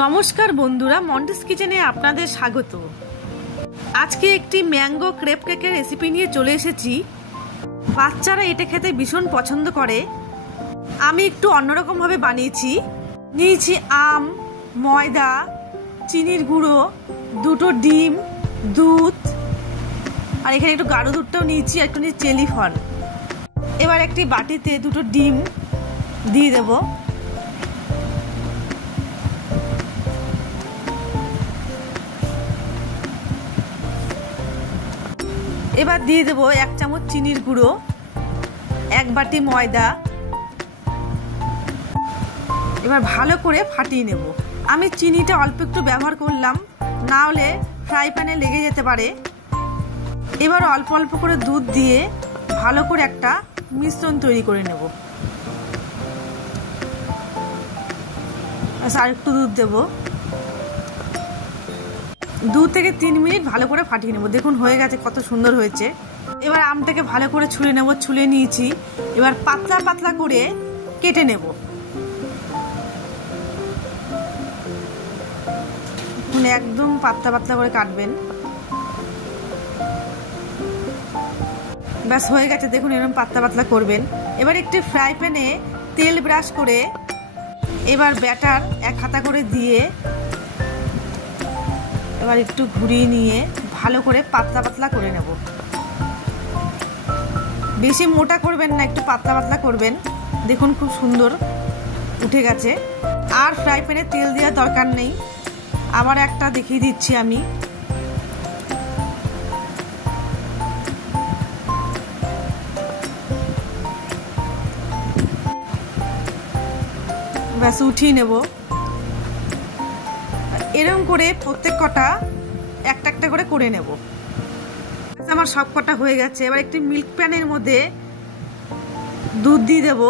নমস্কার বন্ধুরা, মন্টিস কিচেনে আপনাদের স্বাগত। আজকে একটি ম্যাঙ্গো ক্রেপ কেকের রেসিপি নিয়ে চলে এসেছি। বাচ্চারা এটা খেতে ভীষণ পছন্দ করে। আমি একটু অন্যরকম ভাবে বানিয়েছি। নিয়েছি আম, ময়দা, চিনির গুঁড়ো, দুটো ডিম, দুধ, আর এখানে একটু গাঢ় দুধটাও নিয়েছি, আর একটু নিয়েছি চেলি ফল। এবার একটি বাটিতে দুটো ডিম দিয়ে দেবো। এবার দিয়ে দেবো 1 চামচ চিনির গুঁড়ো, 1 বাটি ময়দা। এবার ভালো করে ফাটিয়ে নেব। আমি চিনিটা অল্প একটু ব্যবহার করলাম, না হলে ফ্রাই প্যানে লেগে যেতে পারে। এবার অল্প অল্প করে দুধ দিয়ে ভালো করে একটা মিশ্রণ তৈরি করে নেব। আর একটু দুধ দেবো। 2 থেকে 3 মিনিট ভালো করে ফাটিয়ে নেব। দেখুন হয়ে গেছে, কত সুন্দর হয়েছে। এবার আমটাকে ভালো করে ছুলে নেব। ছুলে নিয়েছি। এবার পাতলা পাতলা করে কেটে নেব। একদম পাতলা পাতলা করে কাটবেন। ব্যাস হয়ে গেছে, দেখুন এরকম পাতলা পাতলা করবেন। এবার একটি ফ্রাই প্যানে তেল ব্রাশ করে এবার ব্যাটার 1 হাতা করে দিয়ে এবার একটু ঘুরিয়ে নিয়ে ভালো করে পাতলা পাতলা করে নেব। বেশি মোটা করবেন না, একটু পাতলা পাতলা করবেন। দেখুন খুব সুন্দর উঠে গেছে। আর ফ্রাই প্যানে তেল দেওয়ার দরকার নেই। আবার একটা দেখিয়ে দিচ্ছি আমি। ব্যাস উঠিয়ে নেব। এরকম করে প্রত্যেক কটা একটা একটা করে করে নেব। আমার সব কটা হয়ে গেছে। এবার একটি মিল্ক প্যানের মধ্যে দুধ দিয়ে দেব।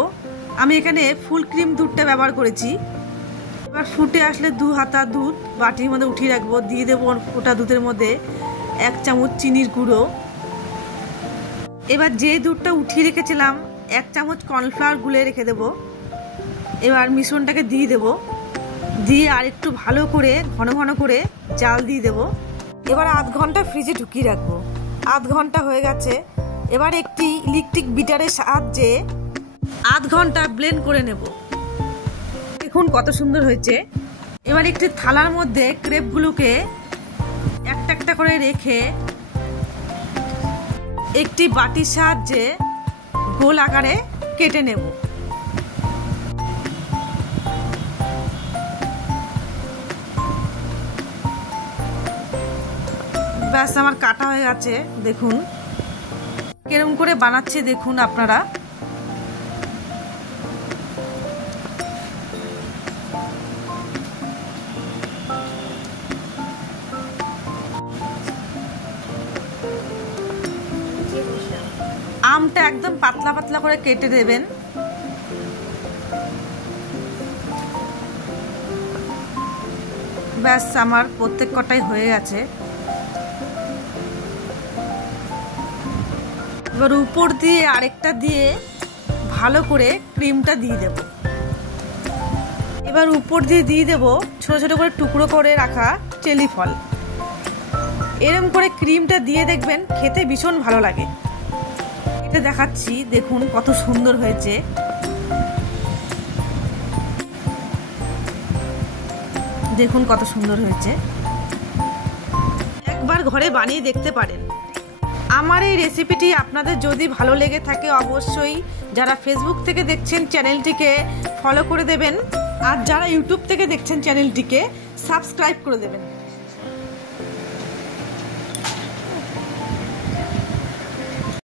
আমি এখানে ফুল ক্রিম দুধটা ব্যবহার করেছি। এবার ফুটে আসলে 2 হাতা দুধ বাটির মধ্যে উঠিয়ে রাখবো। দিয়ে দেবো ফোটা দুধের মধ্যে 1 চামচ চিনির গুঁড়ো। এবার যে দুধটা উঠিয়ে রেখেছিলাম 1 চামচ কর্নফ্লাওয়ার গুলে রেখে দেব। এবার মিশ্রণটাকে দিয়ে দেব। দিয়ে আর একটু ভালো করে ঘন ঘন করে জাল দিয়ে দেব। এবার আধ ঘন্টা ফ্রিজে ঢুকিয়ে রাখবো। আধ ঘন্টা হয়ে গেছে। এবার একটি ইলেকট্রিক বিটারের সাহায্যে আধ ঘন্টা ব্লেন্ড করে নেব। দেখুন কত সুন্দর হয়েছে। এবার একটি থালার মধ্যে ক্রেপগুলোকে একটা একটা করে রেখে একটি বাটির সাহায্যে গোল আকারে কেটে নেব। ব্যাস আমার কাটা হয়ে গেছে। দেখুন কিরকম করে বানাচ্ছি, দেখুন আপনারা। আমটা একদম পাতলা পাতলা করে কেটে দেবেন। ব্যাস আমার প্রত্যেক কটাই হয়ে গেছে। এবার উপর দিয়ে আরেকটা দিয়ে ভালো করে ক্রিমটা দিয়ে দেব। এবার উপর দিয়ে দিয়ে দেব ছোট ছোট করে টুকরো করে রাখা চেলি ফল। এরকম করে ক্রিমটা দিয়ে দেখবেন খেতে ভীষণ ভালো লাগে। এটা দেখাচ্ছি, দেখুন কত সুন্দর হয়েছে। দেখুন কত সুন্দর হয়েছে। একবার ঘরে বানিয়ে দেখতে পারেন। আমার এই রেসিপিটি আপনাদের যদি ভালো লেগে থাকে অবশ্যই যারা ফেসবুক থেকে দেখছেন চ্যানেলটিকে ফলো করে দেবেন, আর যারা ইউটিউব থেকে দেখছেন চ্যানেলটিকে সাবস্ক্রাইব করে দেবেন।